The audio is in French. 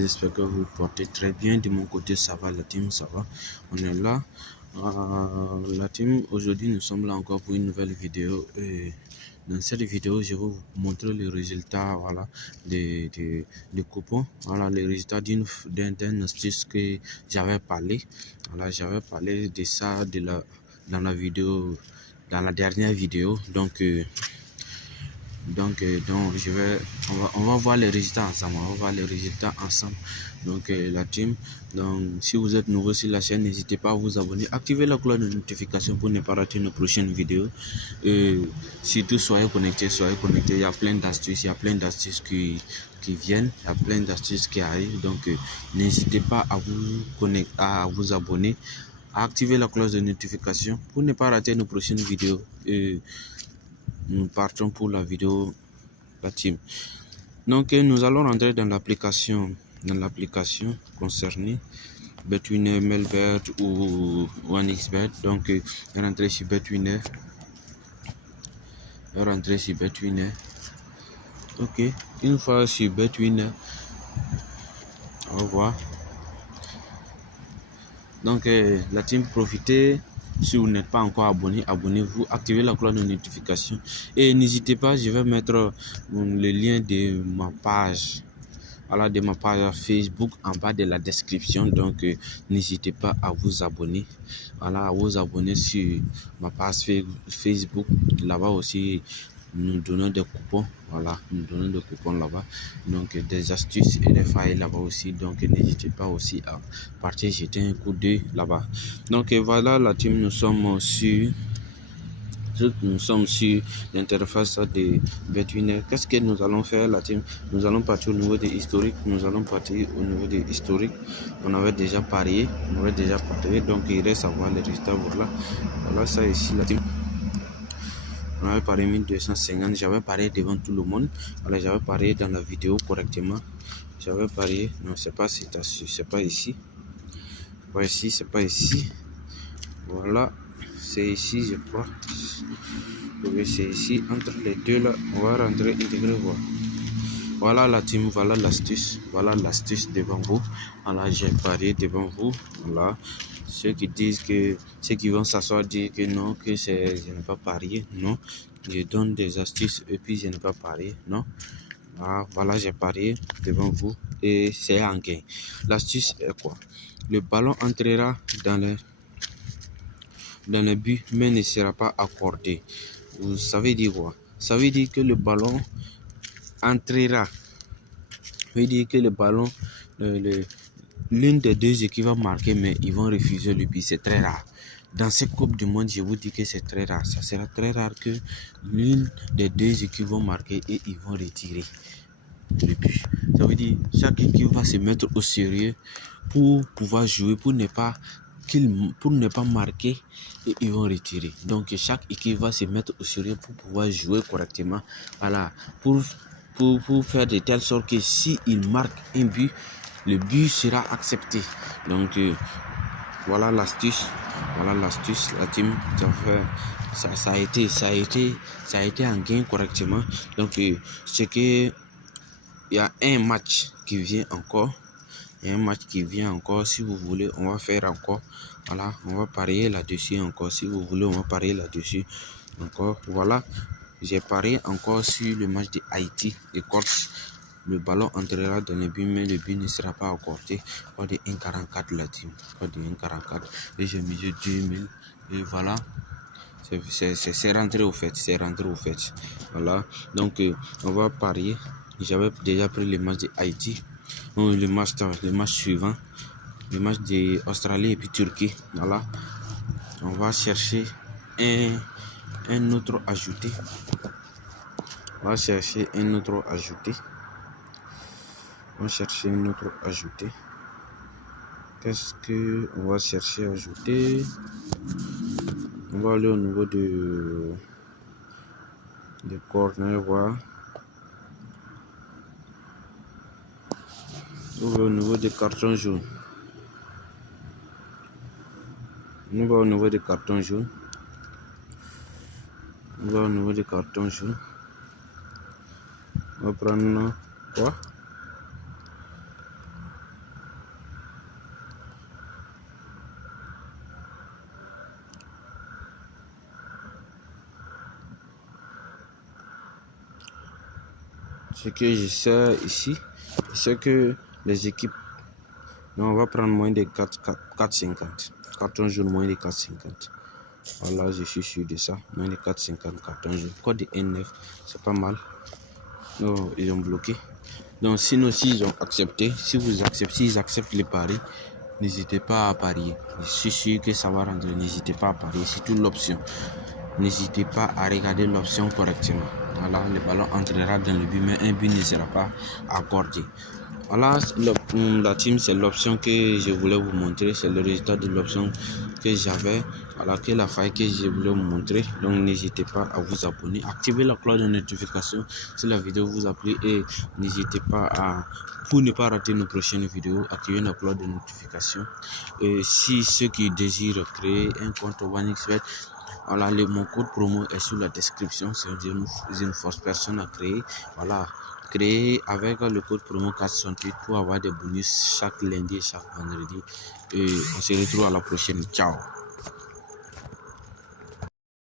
j'espère que vous portez très bien. De mon côté, ça va, la team, ça va. On est là. La team, aujourd'hui, nous sommes là encore pour une nouvelle vidéo. Et dans cette vidéo, je vais vous montrer les résultats, voilà, des coupons. Voilà, les résultats d'un astuce que j'avais parlé. Voilà, j'avais parlé de ça dans la vidéo, dans la dernière vidéo. Donc on va voir les résultats ensemble. Donc la team, donc si vous êtes nouveau sur la chaîne, n'hésitez pas à vous abonner, activez la cloche de notification pour ne pas rater nos prochaines vidéos. Et surtout soyez connectés. Il y a plein d'astuces, qui viennent, il y a plein d'astuces qui arrivent. Donc n'hésitez pas à vous connecter, à vous abonner, à activer la cloche de notification pour ne pas rater nos prochaines vidéos. Et nous partons pour la vidéo, la team. Donc nous allons rentrer dans l'application concernée Betwinner, Melbet ou OneXBet. Donc rentrer sur Betwinner. Ok, une fois sur Betwinner, au revoir. Donc la team, profitez. Si vous n'êtes pas encore abonné, abonnez-vous, activez la cloche de notification et n'hésitez pas, je vais mettre le lien de ma page, voilà, de ma page Facebook en bas de la description. Donc n'hésitez pas à vous abonner, voilà, à vous abonner sur ma page Facebook. Là-bas aussi, nous donnons des coupons, voilà, là-bas, donc des astuces et des failles là-bas aussi. Donc n'hésitez pas aussi à partir jeter un coup d'œil là-bas. Donc voilà la team, nous sommes sur l'interface de Betwinner. Qu'est-ce que nous allons faire la team? Nous allons partir au niveau des historiques. On avait déjà parié, donc il reste à voir les résultats. Voilà ça ici la team. On avait parié 1250, j'avais parié devant tout le monde. Voilà, j'avais parié dans la vidéo correctement. J'avais parié, non, c'est pas ici. Voilà, c'est ici, je crois. Oui, c'est ici, entre les deux là. On va rentrer, intégrer, voir. Voilà la team, voilà l'astuce devant vous. Voilà, j'ai parié devant vous. Voilà. Ceux qui vont s'asseoir dire que non, que je n'ai pas parié, non. Je donne des astuces et puis je n'ai pas parié, non. Voilà, j'ai parié devant vous et c'est un gain. L'astuce est quoi? Le ballon entrera dans le but mais ne sera pas accordé. Vous savez dire quoi? Ça veut dire que le ballon entrera. Ça veut dire que le ballon, l'une des deux équipes va marquer, mais ils vont refuser le but. C'est très rare. Dans cette Coupe du Monde, je vous dis que c'est très rare. Ça sera très rare que l'une des deux équipes vont marquer et ils vont retirer le but. Ça veut dire que chaque équipe va se mettre au sérieux pour pouvoir jouer, pour ne pas marquer et ils vont retirer. Donc chaque équipe va se mettre au sérieux pour pouvoir jouer correctement. Voilà, pour faire de telle sorte que si il marque un but, le but sera accepté. Donc voilà l'astuce, la team. Ça a été un gain correctement. Donc c'est que il y a un match qui vient encore. Si vous voulez, on va faire encore. Voilà, on va parier là-dessus encore. Si vous voulez, on va parier là-dessus encore. Voilà, j'ai parié encore sur le match de Haïti et Corse. Le ballon entrera dans le but, mais le but ne sera pas accordé. Pas de 1,44 la team. Pas de 1,44. Et j'ai mis 2000. Et voilà. C'est rentré au fait. Voilà. Donc, on va parier. J'avais déjà pris le match de Haïti. Le match suivant. Le match de Australie et puis Turquie. Voilà. On va chercher un autre ajouté. Qu'est-ce que on va chercher à ajouter? On va aller au niveau de corner, voir. On va au niveau des cartons jaunes. On va prendre quoi? Ce que je sais ici, c'est que les équipes, on va prendre moins de 4,50. Carton jaune, moins de 4,50. Voilà, je suis sûr de ça. Moins de 4,50 carton jaune. Code de N9, c'est pas mal. Non, ils ont bloqué. Donc, sinon, s'ils ont accepté, s'ils acceptent les paris, n'hésitez pas à parier. Je suis sûr que ça va rentrer. N'hésitez pas à parier. C'est toute l'option. N'hésitez pas à regarder l'option correctement. Voilà, le ballon entrera dans le but, mais un but ne sera pas accordé. Voilà, la team, c'est l'option que je voulais vous montrer. C'est le résultat de l'option que j'avais. Voilà, que la faille que je voulais vous montrer. Donc, n'hésitez pas à vous abonner. Activez la cloche de notification si la vidéo vous a plu. Et n'hésitez pas à, pour ne pas rater nos prochaines vidéos, activer la cloche de notification. Et si ceux qui désirent créer un compte OneXBet, voilà, mon code promo est sous la description. C'est une force personne à créer. Voilà, créer avec le code promo 468 pour avoir des bonus chaque lundi et chaque vendredi. Et on se retrouve à la prochaine. Ciao.